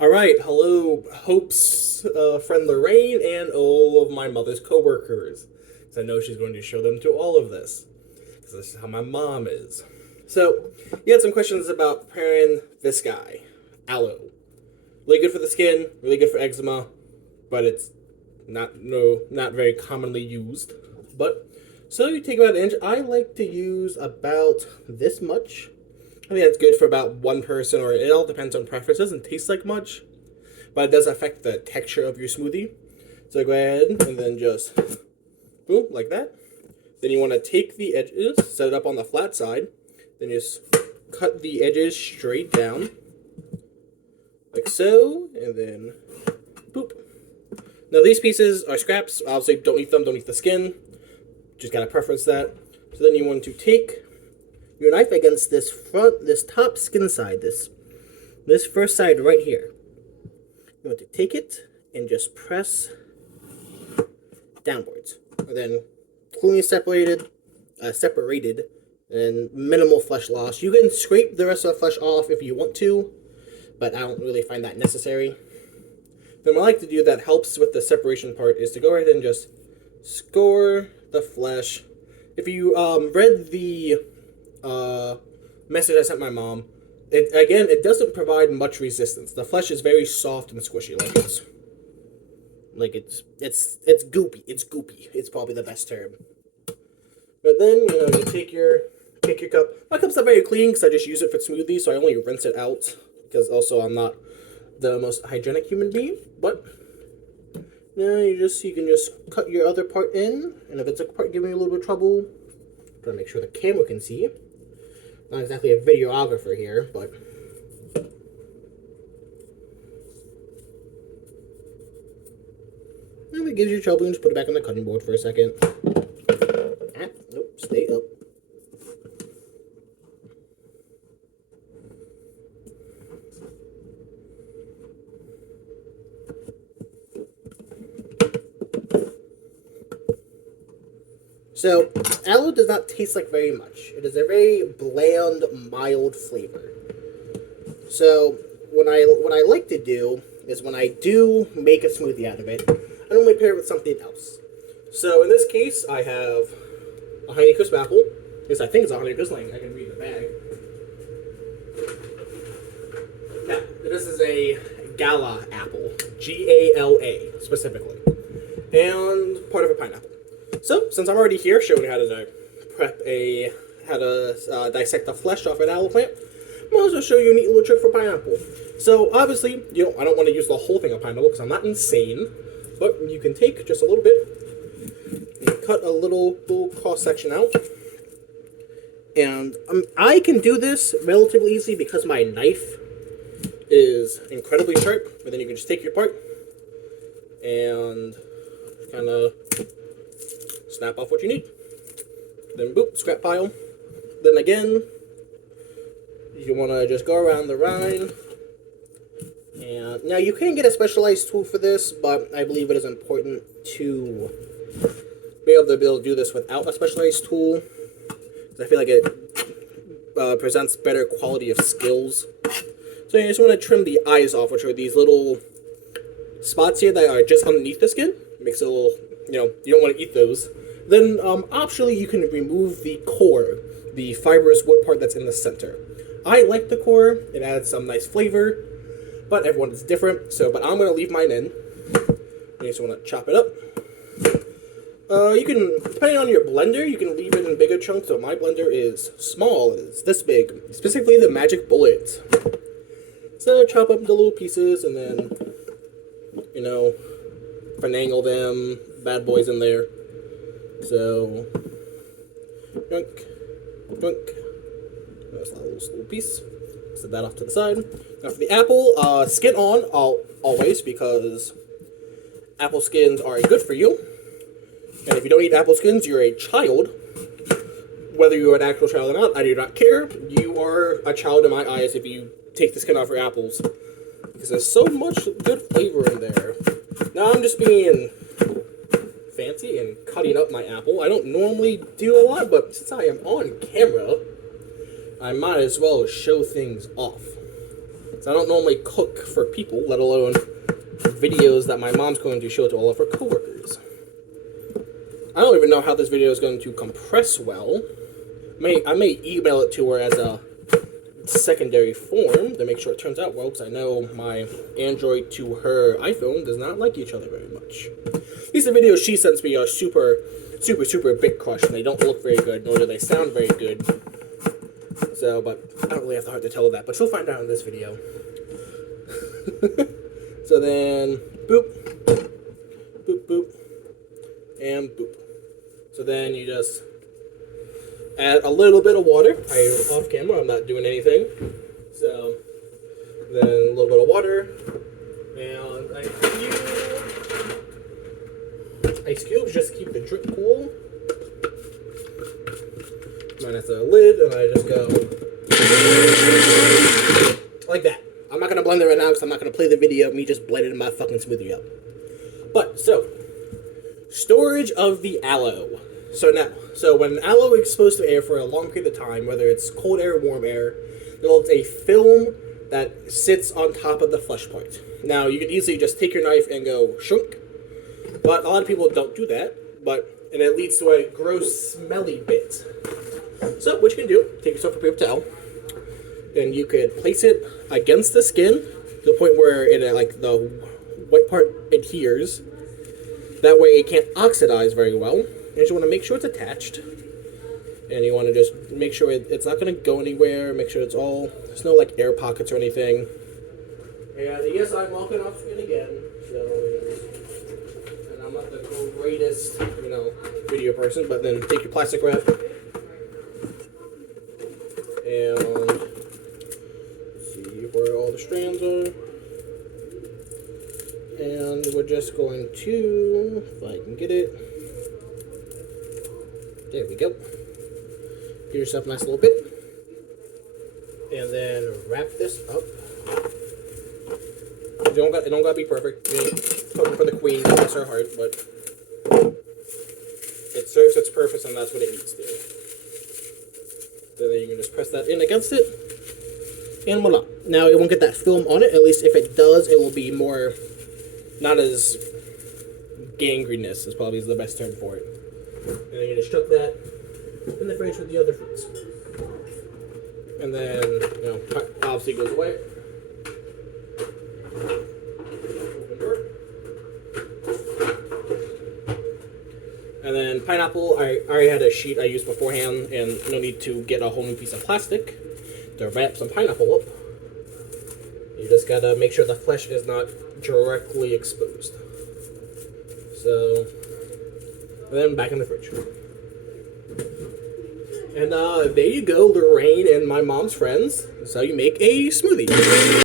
Alright, hello, Hope's friend Lorraine and all of my mother's coworkers. Because I know she's going to show them to all of this. Because this is how my mom is. So, you had some questions about preparing this guy, aloe. Really good for the skin, really good for eczema, but it's not very commonly used. But, so you take about an inch. I like to use about this much. I think that's good for about one person, or it all depends on preference. It doesn't taste like much, but it does affect the texture of your smoothie. So go ahead and then just boom, like that. Then you want to take the edges, set it up on the flat side, then just cut the edges straight down, like so, and then boop. Now these pieces are scraps. Obviously, don't eat them, don't eat the skin. Just gotta preference that. So then you want to take your knife against this top skin side, this first side right here. You want to take it and just press downwards, and then cleanly separated, and minimal flesh loss. You can scrape the rest of the flesh off if you want to, but I don't really find that necessary. Then what I like to do that helps with the separation part is to go ahead and just score the flesh. If you read the message I sent my mom, it doesn't provide much resistance. The flesh is very soft and squishy, it's goopy. It's goopy. It's probably the best term. But then you take your cup. My cup's not very clean because I just use it for smoothies, so I only rinse it out because also I'm not the most hygienic human being. But now you can just cut your other part in, and if it's a part giving you a little bit of trouble, try to make sure the camera can see. Not exactly a videographer here, but if it gives you trouble, you just put it back on the cutting board for a second. Nope, stay up. So, aloe does not taste like very much. It is a very bland, mild flavor. So, what I like to do is when I do make a smoothie out of it, I normally pair it with something else. So, in this case, I have a Honeycrisp apple. Yes, I think it's a Honeycrisp. I can read the bag. Now, this is a Gala apple. Gala, specifically. And part of a pineapple. So, since I'm already here showing how to dissect the flesh off an aloe plant, I'm also show you a neat little trick for pineapple. So, obviously, I don't want to use the whole thing of pineapple because I'm not insane, but you can take just a little bit and cut a little cross section out. And I can do this relatively easily because my knife is incredibly sharp, but then you can just take your part and kind of snap off what you need. Then boop, scrap pile. Then again, you want to just go around the rind. And now you can get a specialized tool for this, but I believe it is important to be able to do this without a specialized tool. I feel like it presents better quality of skills. So you just want to trim the eyes off, which are these little spots here that are just underneath the skin. Makes it a little, you don't want to eat those. Then, optionally, you can remove the core, the fibrous wood part that's in the center. I like the core. It adds some nice flavor, but everyone is different. But I'm going to leave mine in. You just want to chop it up. You can, depending on your blender, you can leave it in bigger chunks. So my blender is small. It's this big, specifically the Magic Bullet. So chop up the little pieces and then, finagle them, bad boys in there. So, drunk. That's a little piece. Set that off to the side. Now for the apple, skin on, always, because apple skins are good for you. And if you don't eat apple skins, you're a child. Whether you're an actual child or not, I do not care. You are a child in my eyes if you take the skin off your apples. Because there's so much good flavor in there. Now I'm just being fancy and cutting up my apple. I don't normally do a lot, but since I am on camera, I might as well show things off. So I don't normally cook for people, let alone videos that my mom's going to show to all of her coworkers. I don't even know how this video is going to compress well. I may email it to her as a secondary form to make sure it turns out well, because I know my Android to her iPhone does not like each other very much. At least the videos she sends me are super bit crushed, and they don't look very good, nor do they sound very good. So, but I don't really have the heart to tell her that, but she'll find out in this video. So then, boop, boop, boop, and boop. So then you just add a little bit of water. Off camera, I'm not doing anything. So then a little bit of water and ice cubes just keep the drip cool. Minus the lid, and I just go like that. I'm not gonna blend it right now because I'm not gonna play the video of me just blending my fucking smoothie up. But so, storage of the aloe. So when aloe is exposed to air for a long period of time, whether it's cold air or warm air, there's a film that sits on top of the flesh part. Now, you can easily just take your knife and go shunk, but a lot of people don't do that, and it leads to a gross, smelly bit. So, what you can do, take yourself a paper towel, and you could place it against the skin to the point where it, like, the white part adheres. That way it can't oxidize very well. And you want to make sure it's attached. And you want to just make sure it's not going to go anywhere. Make sure there's no, like, air pockets or anything. And yes, I'm walking off screen again. So, and I'm not the greatest, video person. But then take your plastic wrap. And see where all the strands are. And we're just going to, if I can get it. There we go. Give yourself a nice little bit. And then wrap this up. It don't gotta be perfect. Hoping for the queen, bless her heart, but it serves its purpose and that's what it needs to. So then you can just press that in against it. And voila. Now it won't get that film on it. At least if it does, it will be more, not as gangrenous is probably the best term for it. And then you just chuck that in the fridge with the other fruits. And then, obviously goes away. Open door. And then pineapple, I already had a sheet I used beforehand, and no need to get a whole new piece of plastic to wrap some pineapple up. You just gotta make sure the flesh is not directly exposed. So, and then back in the fridge. And there you go, Lorraine and my mom's friends. That's how you make a smoothie.